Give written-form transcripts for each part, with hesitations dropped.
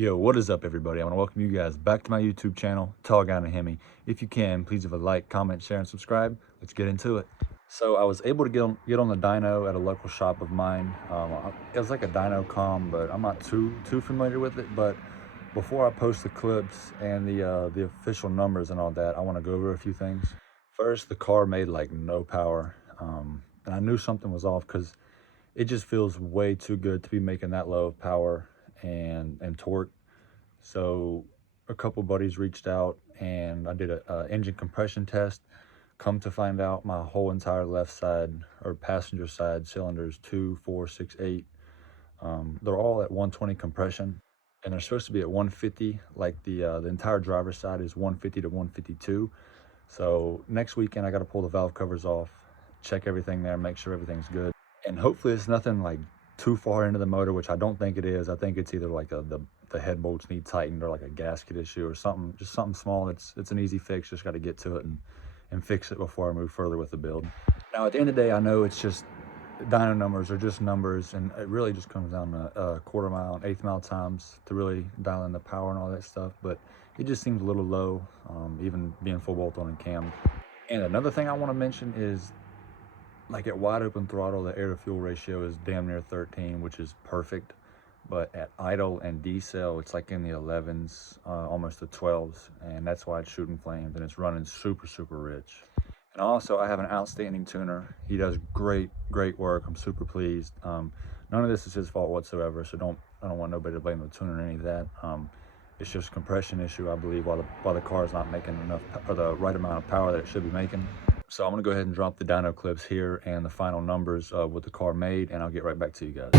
Yo, what is up, everybody? I want to welcome you guys back to my YouTube channel, Tall Guy and a Hemi. If you can, please leave a like, comment, share, and subscribe. Let's get into it. So I was able to get on the dyno at a local shop of mine. It was like a dyno com, but I'm not too familiar with it. But before I post the clips and the official numbers and all that, I want to go over a few things. First, the car made like no power, and I knew something was off because it just feels way too good to be making that low of power and torque. So a couple buddies reached out and I did a engine compression test. Come to find out, my whole entire left side or passenger side cylinders, 2, 4, 6, 8, they're all at 120 compression, and they're supposed to be at 150. Like the entire driver's side is 150 to 152. So next weekend I got to pull the valve covers off, check everything there, make sure everything's good, and hopefully it's nothing like too far into the motor, which I don't think it is. I think it's either like the head bolts need tightened or like a gasket issue or something, just something small. It's an easy fix. Just got to get to it and fix it before I move further with the build. Now at the end of the day, I know it's just dyno numbers are just numbers, and it really just comes down to quarter mile and eighth mile times to really dial in the power and all that stuff. But it just seems a little low, even being full bolt on and cam. And another thing I want to mention is, like, at wide open throttle, the air to fuel ratio is damn near 13, which is perfect. But at idle and decel, it's like in the 11s, almost the 12s, and that's why it's shooting flames and it's running super rich. And also, I have an outstanding tuner. He does great work. I'm super pleased. None of this is his fault whatsoever, so I don't want nobody to blame the tuner or any of that. It's just a compression issue, I believe, while the car is not making enough or the right amount of power that it should be making. So I'm gonna go ahead and drop the dyno clips here and the final numbers of what the car made, and I'll get right back to you guys.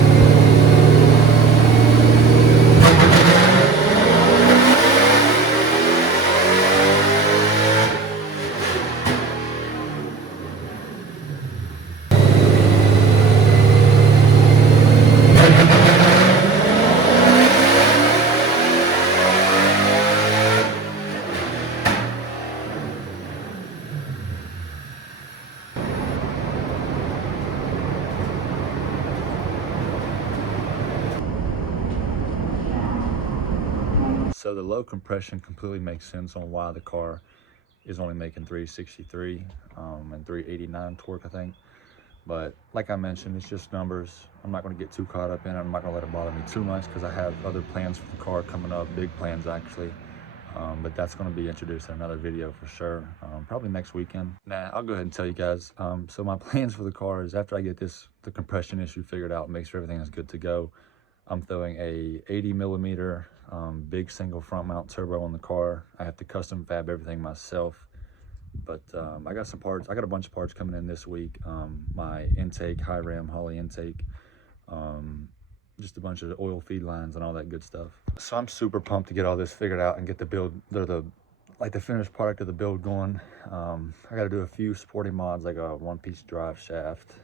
So the low compression completely makes sense on why the car is only making 363 and 389 torque, I think. But like I mentioned, it's just numbers. I'm not going to get too caught up in it. I'm not going to let it bother me too much because I have other plans for the car coming up, big plans actually. But that's going to be introduced in another video for sure, probably next weekend. I'll go ahead and tell you guys. So my plans for the car is, after I get the compression issue figured out and make sure everything is good to go, I'm throwing a 80 millimeter big single front mount turbo on the car. I have to custom fab everything myself, but I got some parts. I got a bunch of parts coming in this week. My intake, high ram Holley intake, just a bunch of oil feed lines and all that good stuff. So I'm super pumped to get all this figured out and get the build, the finished product of the build going. I got to do a few sporty mods, like a one-piece drive shaft,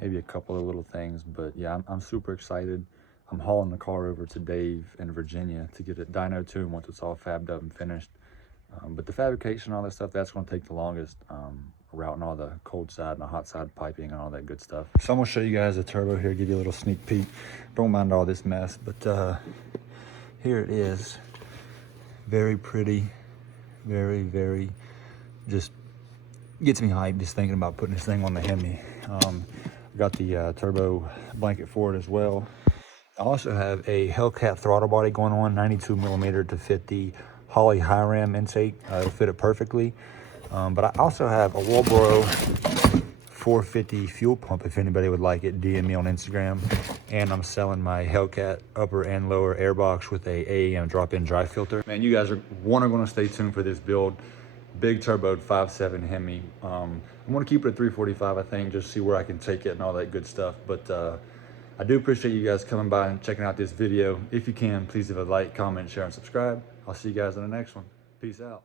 maybe a couple of little things, but yeah, I'm super excited. I'm hauling the car over to Dave in Virginia to get it dyno tuned once it's all fabbed up and finished. But the fabrication, all that stuff, that's going to take the longest. Routing all the cold side and the hot side piping and all that good stuff. So I'm going to show you guys the turbo here, give you a little sneak peek. Don't mind all this mess, but here it is. Very pretty, very, just gets me hyped just thinking about putting this thing on the Hemi. Got the turbo blanket for it as well. I also have a Hellcat throttle body going on, 92 millimeter to 50 Holley high ram intake. It'll fit it perfectly. But I also have a Walboro 450 fuel pump. If anybody would like it, DM me on Instagram. And I'm selling my Hellcat upper and lower airbox with a AEM drop-in dry filter. Man, you guys are going to stay tuned for this build. Big turboed 5.7 Hemi. I'm going to keep it at 345, I think, just see where I can take it and all that good stuff. But I do appreciate you guys coming by and checking out this video. If you can, please leave a like, comment, share, and subscribe. I'll see you guys in the next one. Peace out.